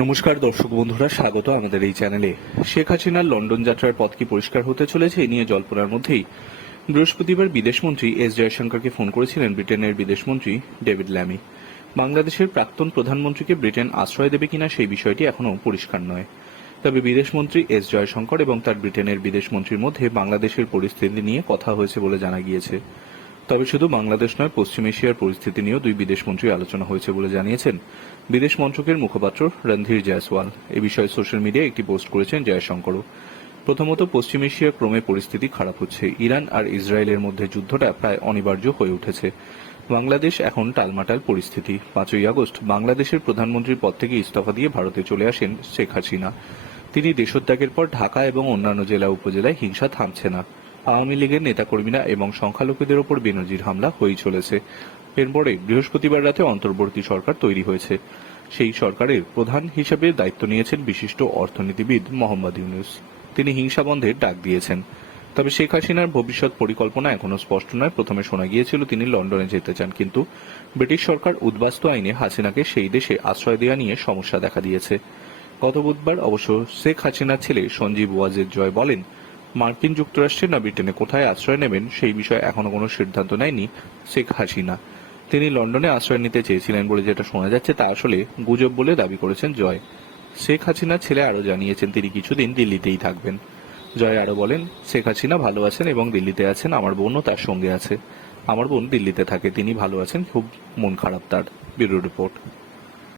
নমস্কার দর্শক বন্ধুরা, স্বাগত আমাদের এই চ্যানেলে। শেখ হাসিনার লন্ডন যাত্রার পথ কি পরিষ্কার হতে চলেছে এ নিয়ে জল্পনার মধ্যেই বৃহস্পতিবার বিদেশমন্ত্রী এস জয়শঙ্করকে ফোন করেছিলেন ব্রিটেনের বিদেশমন্ত্রী ডেভিড ল্যামি। বাংলাদেশের প্রাক্তন প্রধানমন্ত্রীকে ব্রিটেন আশ্রয় দেবে কিনা সেই বিষয়টি এখনও পরিষ্কার নয়। তবে বিদেশমন্ত্রী এস জয়শঙ্কর এবং তার ব্রিটেনের বিদেশমন্ত্রীর মধ্যে বাংলাদেশের পরিস্থিতি নিয়ে কথা হয়েছে বলে জানা গিয়েছে। তবে শুধু বাংলাদেশ নয়, পশ্চিম এশিয়ার পরিস্থিতি নিয়েও দুই বিদেশমন্ত্রী আলোচনা হয়েছে বলে জানিয়েছেন বিদেশ মন্ত্রকের মুখপাত্র রণধীর জয়সওয়াল। এ বিষয়ে সোশ্যাল মিডিয়ায় একটি পোস্ট করেছেন জয়শঙ্করও। প্রথমত, পশ্চিম এশিয়ার ক্রমে পরিস্থিতি খারাপ হচ্ছে। ইরান আর ইসরায়েলের মধ্যে যুদ্ধটা প্রায় অনিবার্য হয়ে উঠেছে। বাংলাদেশ এখন টালমাটাল পরিস্থিতি। পাঁচই আগস্ট, বাংলাদেশের প্রধানমন্ত্রীর পদ থেকে ইস্তফা দিয়ে ভারতে চলে আসেন শেখ হাসিনা। তিনি দেশত্যাগের পর ঢাকা এবং অন্যান্য জেলা উপজেলায় হিংসা থামছে না। আওয়ামী লীগের নেতাকর্মীরা এবং সংখ্যালঘুদের ওপর বেনজির হামলা হয়েই চলেছে। এরপরে বৃহস্পতিবার রাতে অন্তর্বর্তী সরকার তৈরি হয়েছে। সেই সরকারের প্রধান হিসেবে দায়িত্ব নিয়েছেন বিশিষ্ট অর্থনীতিবিদ মোহাম্মদ ইউনুস। তিনি হিংসা বন্ধের ডাক দিয়েছেন। তবে শেখ হাসিনার ভবিষ্যৎ পরিকল্পনা এখনও স্পষ্ট নয়। প্রথমে শোনা গিয়েছিল তিনি লন্ডনে যেতে চান, কিন্তু ব্রিটিশ সরকার উদ্বাস্তু আইনে হাসিনাকে সেই দেশে আশ্রয় দেওয়া নিয়ে সমস্যা দেখা দিয়েছে। গত বুধবার অবশ্য শেখ হাসিনার ছেলে সঞ্জীব ওয়াজেদ জয় বলেন মার্কিন যুক্তরাষ্ট্রে না ব্রিটেনে কোথায় আশ্রয় নেবেন সেই বিষয়ে এখনও কোনো সিদ্ধান্ত নেয়নি শেখ হাসিনা। তিনি লন্ডনে আশ্রয় নিতে চেয়েছিলেন বলে যেটা শোনা যাচ্ছে তা আসলে গুজব বলে দাবি করেছেন জয়। শেখ হাসিনার ছেলে আরও জানিয়েছেন, তিনি কিছুদিন দিল্লিতেই থাকবেন। জয় আরও বলেন, শেখ হাসিনা ভালো আছেন এবং দিল্লিতে আছেন, আমার বোনও তার সঙ্গে আছে। আমার বোন দিল্লিতে থাকে, তিনি ভালো আছেন, খুব মন খারাপ তার। Bureau report.